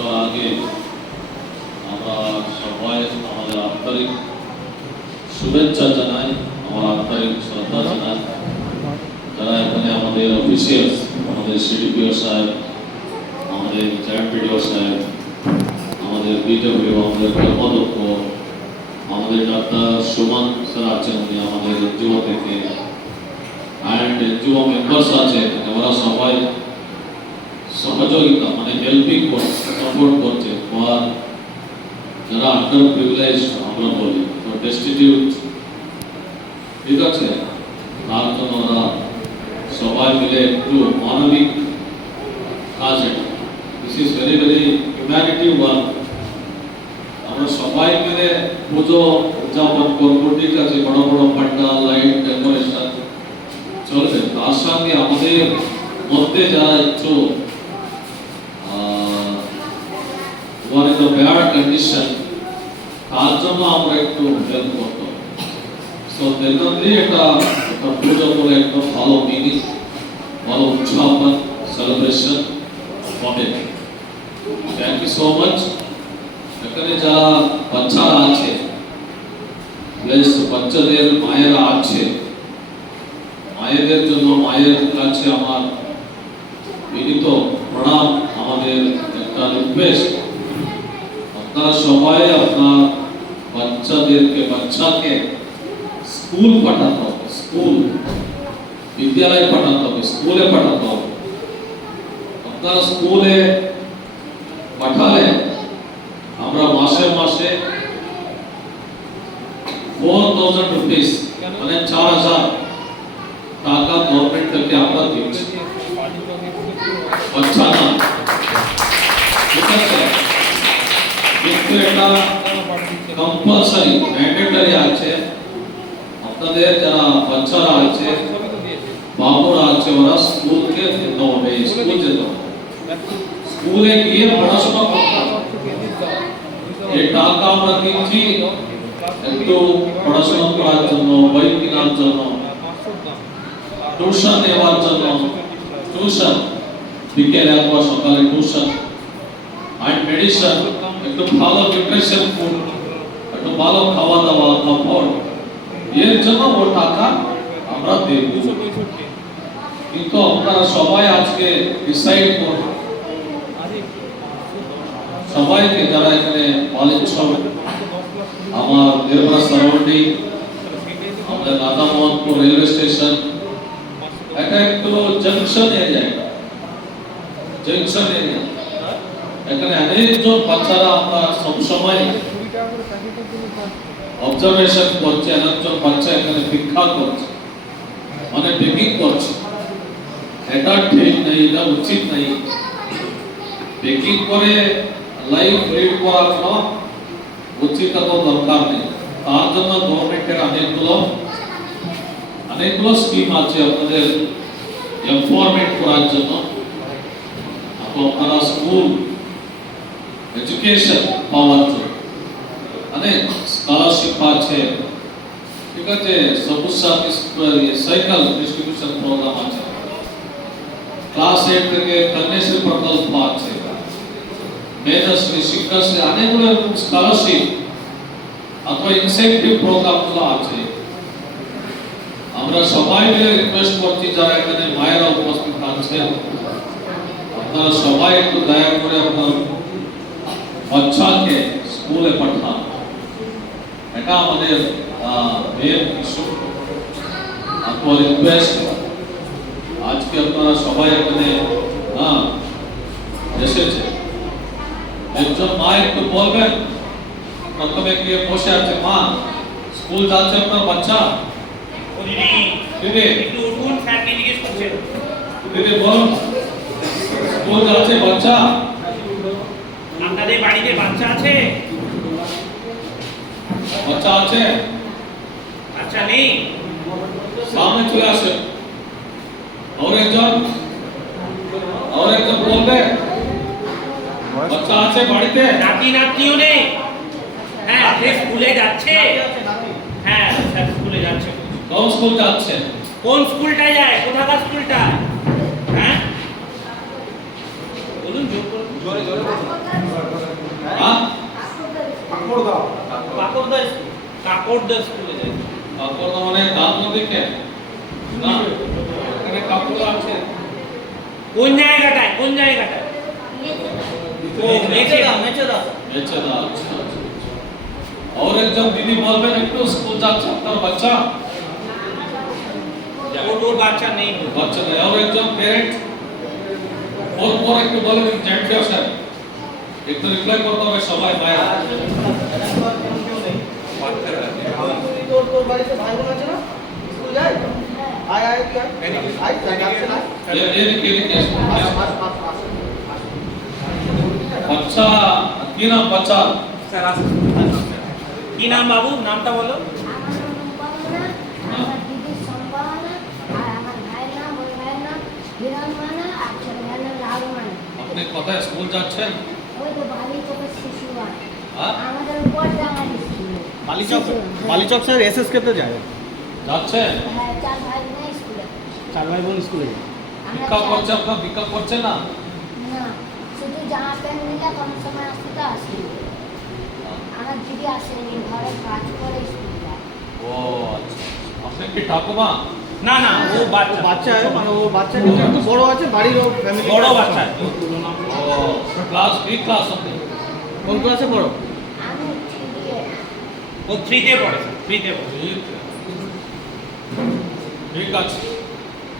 যাওয়ার আগে আমরা সবাই আমাদের আন্তরিক শুভেচ্ছা জানাই, আমার আন্তরিক শ্রদ্ধা জানাই যারা এখানে আমাদের অফিসিয়ালস, আমাদের সিডিপিও সাহেব, আমাদের জয়েন্ট বিডিও সাহেব, আমাদের বিডব্লিউ, আমাদের কর্মদক্ষ, আমাদের ডাক্তার সুমন স্যার আছেন, উনি আমাদের এনজিও থেকে অ্যান্ড এনজিও মেম্বার্স আছে, ওরা সবাই সহযোগিতা মানে হেল্পিং করছে, সাপোর্ট করছে। আর যারা আন্ডার প্রিভিলেজ আমরা বলি তো ডেস্টিটিউট, ঠিক আছে, তার জন্য ওরা সবাই মিলে একটু মানবিক কাজ, this is very very humanity work. আমরা সবাই মিলে পুজো উদযাপন করবো, ঠিক আছে, বড় বড় পান্ডাল, লাইট, ডেকোরেশন চলবে, তার সঙ্গে আমাদের মধ্যে যারা একটু ব্যাড কন্ডিশন, তার জন্য আমরা একটু হেল্প করতে হবে। সো দেখুন এটা পুজো করে একটা ভালো মিনিং, ভালো উদযাপন, সেলিব্রেশন হবে। Thank you so much. এখানে যারা বাচ্চারা আছে, বাচ্চাদের মায়েরা আছে, মায়েদের জন্য মায়ের কাছে আমার বিনীত প্রণাম, আমাদের একটা রিকোয়েস্ট, আপনারা সবাই আপনার বাচ্চাকে স্কুল পাঠাতে হবে, স্কুল বিদ্যালয়ে পাঠাতে হবে, স্কুলে পাঠাতে হবে। আপনারা স্কুলে পাঠালে আমরা মাসে মাসে 4000 রুপিস মানে 4000 টাকা গভর্নমেন্ট থেকে আমরা দিচ্ছি, বাচ্চা না, ঠিক আছে, কিন্তু এটা কম্পালসারি ম্যান্ডেটরি আছে। আপনাদের যারা বাচ্চারা আছে, বাবুরা আছে, ওরা স্কুলকে যেতে হবে, স্কুল যেতে হবে, স্কুলে গিয়ে পড়াশোনা করতে হবে। এই টাকা আমরা দিচ্ছি একটু পড়াশোনা করার জন্য, বই কেনার জন্য, টিউশন নেওয়ার জন্য, টিউশন বিকেলে অথবা সকালে টিউশন, আর মেডিসিন, একটু ভালো নিউট্রিশন ফুড, একটু ভালো খাওয়া দাওয়া, কাপড়, এর জন্য ও টাকা আমরা দেব। কিন্তু আপনারা সবাই আজকে ডিসাইড করুন, সবাইকে যারা এখানে কলেজ সব আমার দেবরা সারাউন্ডিং, আমাদের রাধামোহনপুর রেলওয়ে স্টেশন, এটা একটু জংশন এরিয়া, জংশন এরিয়া, এখানে অনেকজন বাচ্চারা আমরা সবসময় অবজারভেশন করছি, অনেকজন বাচ্চা এখানে ভিক্ষা করছে, মানে বেকিং করছে। এটা ঠিক নেই, এটা উচিত নেই। বেকিং করে লাইফ লিড করার কোনো উচিত দরকার নেই। তার জন্য গভর্নমেন্টের অনেকগুলো স্কিম আছে আপনাদের এমপাওয়ারমেন্ট করার জন্য। আপনারা স্কুল এডুকেশন পাওয়ার জন্য অনেক স্কলারশিপ আছে, ঠিক আছে, সবুজ সাথী সাইকেল ডিস্ট্রিবিউশন প্রোগ্রাম আছে, ক্লাস 8 থেকে কন্যাশ্রী প্রকল্প আছে, মেধাশ্রী, শিক্ষাশ্রী, অনেকগুলো স্কলারশিপ অথবা ইনসেন্টিভ প্রোগ্রামগুলো আছে। আমরা সবাই মিলে রিকোয়েস্ট করছি, যারা এখানে মায়েরা উপস্থিত আছেন, আপনারা সবাই একটু দয়া করে আপনার বাচ্চাকে স্কুলে পাঠান, এটা আমাদের মেন ইস্যু। আপনার রিকোয়েস্ট, আজকে আপনারা সবাই এখানে এসেছে, একজন মা একটু বলবেন, প্রথমে কে বসে আছে, মা স্কুল যাচ্ছে আপনার বাচ্চা? দিদি একটু উঠুন, স্যারকে জিজ্ঞেস করছেন। দিদি বলুন, স্কুল যাচ্ছে বাচ্চা? আপনাদের বাড়িতে বাচ্চা আছে? বাচ্চা আছে? বাচ্চা নেই? সামনে চলে আসে। और একজন বলবে, বাচ্চা আছে বাড়িতে? নাতি নাতনিও নেই? হ্যাঁ, সে স্কুলে যাচ্ছে। হ্যাঁ, স্যার স্কুলে যাচ্ছে। কোন স্কুল যাচ্ছে? কোন স্কুলটায় যায়? কোথাকার স্কুলটা? হ্যাঁ, বলুন জোর করে জোরে জোরে বলুন। হ্যাঁ কাকড়দা স্কুল কাকড়দা স্কুলে যাই কাপড় মানে দাঁত না দেখে না এখানে কাপড় আছে কোন জায়গাটায় কোন জায়গাটায় ও মেচেদা মেচেদা বেঁচে দাও अच्छा और एकदम दीदी बोलবেন একটু স্কুল যাচ্ছে আপনার বাচ্চা ওর বাচ্চা নেই বাচ্চা নেই और একজন প্যারেন্ট ওর একটু বলেন চ্যাম্পিয়ন স্যার একটু রিপ্লাই করতে হবে সবাই ভাইয়া তোর বাড়িতে ভাই বোন আছে না স্কুল যায় আয় আয় তুই আয় যাচ্ছে না এদিকে এদিকে আস আস আস আস বাচ্চা কি নাম বাচ্চা স্যার আস কি নাম বাবু নামটা বলো আমার নাম রূপকনা, আমার দিদির সম্ভাবনা, আর আমার ভাইয়ের নাম, ওই ভাইয়ের নাম হিরণমানা, আর ছোট ভাইয়ের নাম লালমানা। আপনি কোথায় স্কুল যাচ্ছেন ওই তো বালিচকের শিশুগণ। হ্যাঁ আমাদের উপর ডাঙার স্কুল। বালিচক স্যার এসএসকে তে যায় যাচ্ছেন হ্যাঁ, চার ভাই বোনের স্কুলে। চার ভাই বোন স্কুলে যায় আমরা ভিক্ষা চার- করছে আপনার ভিক্ষা করছে না না, শুধু জামা প্যান্ট নিলে কোনো সময় আসতে তো আসি। আমার দিদি আসেনি, ঘরে কাজ করে স্কুল যায়। ও আচ্ছা আপনি কি ঠাকুমা না না ও বাচ্চা বাচ্চা মানে ও বাচ্চা কিন্তু একটু বড় আছে বাড়ির ও ফ্যামিলি বড় বাচ্চা ও ক্লাস বি ক্লাস আপনি কোন ক্লাসে পড়ো আমি ঠিকই ও 3 তে পড়ে 3 তে পড়ে ঠিক আছে